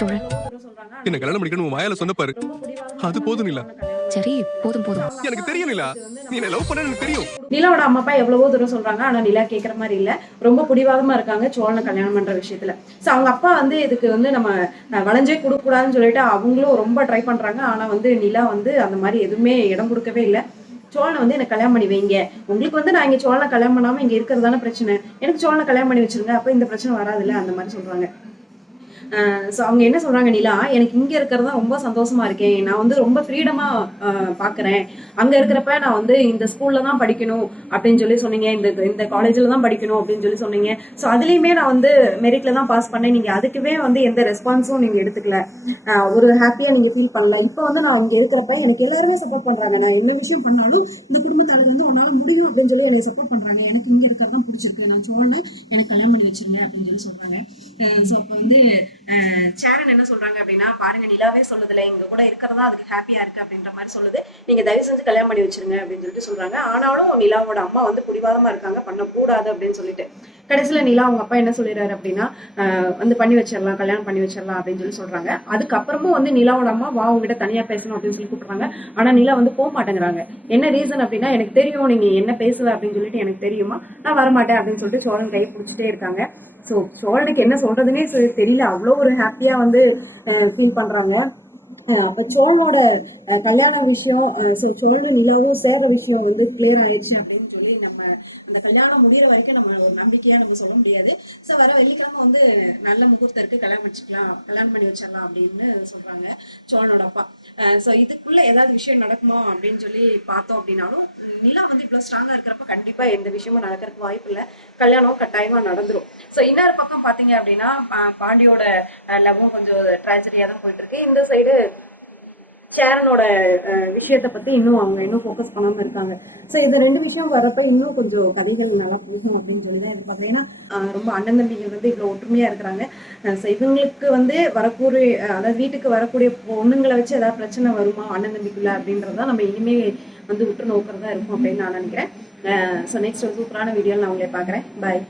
சோழன். என்ன கல்யாணம் பண்ணிக்கணும் உன் வாயால சொன்ன பாரு. அது போதும் நிலா. சரி, போதும் போதும். எனக்கு தெரியும் நிலா, நீ என்ன லவ் பண்ண எனக்கு தெரியும். நிலாவோட அம்மா அப்பா எவ்வளவோ தூரம் சொல்றாங்க, ஆனா நிலா கேட்கற மாதிரி இல்ல. ரொம்ப பிடிவாதமா இருக்காங்க சோழனை கல்யாணம் பண்ற விஷயத்துல. சோ அவங்க அப்பா வந்து இதுக்கு வந்து நம்ம வளைஞ்சே கொடுக்க கூடாதுன்னு சொல்லிட்டு அவங்களும் ரொம்ப ட்ரை பண்றாங்க. ஆனா வந்து நிலா வந்து அந்த மாதிரி எதுவுமே இடம் கொடுக்கவே இல்லை. சோழனை வந்து எனக்கு கல்யாணம் பண்ணி வைங்க, உங்களுக்கு வந்து நான் இங்க சோழனை கல்யாணம் பண்ணாம இங்க இருக்கிறதான பிரச்சனை, எனக்கு சோழனை கல்யாணம் பண்ணி வச்சிருங்க, அப்ப இந்த பிரச்சனை வராதுல்ல, அந்த மாதிரி சொல்றாங்க. ஸோ அவங்க என்ன சொல்றாங்க, நிலா எனக்கு இங்க இருக்கிறது தான் ரொம்ப சந்தோஷமா இருக்கேன், நான் வந்து ரொம்ப ஃப்ரீடமா பாக்குறேன், அங்க இருக்கிறப்ப நான் வந்து இந்த ஸ்கூல்ல தான் படிக்கணும் அப்படின்னு சொல்லி சொன்னீங்க, இந்த காலேஜ்ல தான் படிக்கணும் அப்படின்னு சொல்லி சொன்னீங்க. ஸோ அதுலயுமே நான் வந்து மெரிட்ல தான் பாஸ் பண்ணேன், நீங்க அதுக்குவே வந்து எந்த ரெஸ்பான்ஸும் நீங்க எடுத்துக்கல, ஒரு ஹாப்பியா நீங்க ஃபீல் பண்ணல. இப்போ வந்து நான் இங்க இருக்கிறப்ப எனக்கு எல்லாருமே சப்போர்ட் பண்றாங்க, நான் என்ன விஷயம் பண்ணாலும் இந்த குடும்பத்தாளர் வந்து உன்னால முடியும் அப்படின்னு சொல்லி எனக்கு சப்போர்ட் பண்றாங்க, எனக்கு இங்க இருக்கிறதான் பிடிச்சிருக்கு, நான் சோழனை எனக்கு கல்யாணம் பண்ணி வச்சிருங்க அப்படின்னு சொல்லி சொல்றாங்க. ஸோ அப்போ வந்து சேரன் என்ன சொல்றாங்க அப்படின்னா, பாருங்க நிலாவே சொல்லுதுல எங்க கூட இருக்கிறதா அதுக்கு ஹாப்பியா இருக்கு அப்படின்ற மாதிரி சொல்லுது, நீங்க தயவு செஞ்சு கல்யாணம் பண்ணி வச்சிருங்க அப்படின்னு சொல்லிட்டு சொல்றாங்க. ஆனாலும் நிலாவோட அம்மா வந்து பிடிவாதமா இருக்காங்க, பண்ணக்கூடாது அப்படின்னு சொல்லிட்டு. கடைசியில நிலா அவங்க அப்பா என்ன சொல்லிடுறாரு அப்படின்னா, வந்து பண்ணி வச்சிடலாம், கல்யாணம் பண்ணி வச்சிடலாம் அப்படின்னு சொல்லி சொல்றாங்க. அதுக்கப்புறமும் வந்து நிலாவோட அம்மா வா உங்ககிட்ட தனியா பேசணும் அப்படின்னு சொல்லி கூப்பிடுறாங்க. ஆனா நிலா வந்து போக மாட்டேங்கிறாங்க. என்ன ரீசன் அப்படின்னா, எனக்கு தெரியும் நீங்க என்ன பேசுவ அப்படின்னு சொல்லிட்டு எனக்கு தெரியுமா, நான் வரமாட்டேன் அப்படின்னு சொல்லிட்டு சோழன் கையை பிடிச்சிட்டே இருக்காங்க. ஸோ சோழனுக்கு என்ன சொல்றதுன்னே தெரியல, அவ்வளோ ஒரு ஹாப்பியா வந்து ஃபீல் பண்றாங்க. அப்ப சோழனோட கல்யாண விஷயம், ஸோ சோழன் நிலாவும் சேர்ற விஷயம் வந்து கிளியர் ஆயிடுச்சு அப்படின்னு சொல்லி நம்ம அந்த கல்யாணம் முடிகிற வரைக்கும் நம்ம ஒரு நம்பிக்கையா நம்ம சொல்ல முடியாது. ஸோ வர வெள்ளிக்கிழமை வந்து நல்ல முகூர்த்தம் இருக்கு, கல்யாணம் பண்ணி வச்சிடலாம் அப்படின்னு சொல்றாங்க சோழனோட அப்பா. ஸோ இதுக்குள்ள ஏதாவது விஷயம் நடக்குமா அப்படின்னு சொல்லி பார்த்தோம் அப்படின்னாலும், நிலா வந்து இவ்வளவு ஸ்ட்ராங்கா இருக்கிறப்ப கண்டிப்பா எந்த விஷயமும் நடக்கிறதுக்கு வாய்ப்பு இல்லை, கல்யாணம் கட்டாயமா நடந்துரும். ஸோ இன்னொரு பக்கம் பாத்தீங்க அப்படின்னா, பாண்டியோட லவ்வும் கொஞ்சம் ட்ராஜடியா தான் போயிட்டு இருக்கு. இந்த சைடு சேரனோட விஷயத்த பத்தி இன்னும் ஃபோக்கஸ் பண்ணாம இருக்காங்க. ஸோ இந்த ரெண்டு விஷயம் வரப்ப இன்னும் கொஞ்சம் கதைகள் நல்லா போகும் அப்படின்னு சொல்லி தான் எதிர்பார்க்குறேன். ஏன்னா ரொம்ப அண்ணன் தம்பிகள் வந்து இவ்வளோ ஒற்றுமையா இருக்கிறாங்க. ஸோ இவங்களுக்கு வந்து வரக்கூடிய, அதாவது வீட்டுக்கு வரக்கூடிய பொண்ணுங்களை வச்சு ஏதாவது பிரச்சனை வருமா அண்ணன் தம்பிக்குள்ள அப்படின்றத நம்ம இனிமே வந்து உற்று நோக்கிறதா இருக்கும் அப்படின்னு நான் நினைக்கிறேன். ஸோ நெக்ஸ்ட் ஒரு சூப்பரான வீடியோவில் நான் உங்களை பார்க்குறேன். பாய்.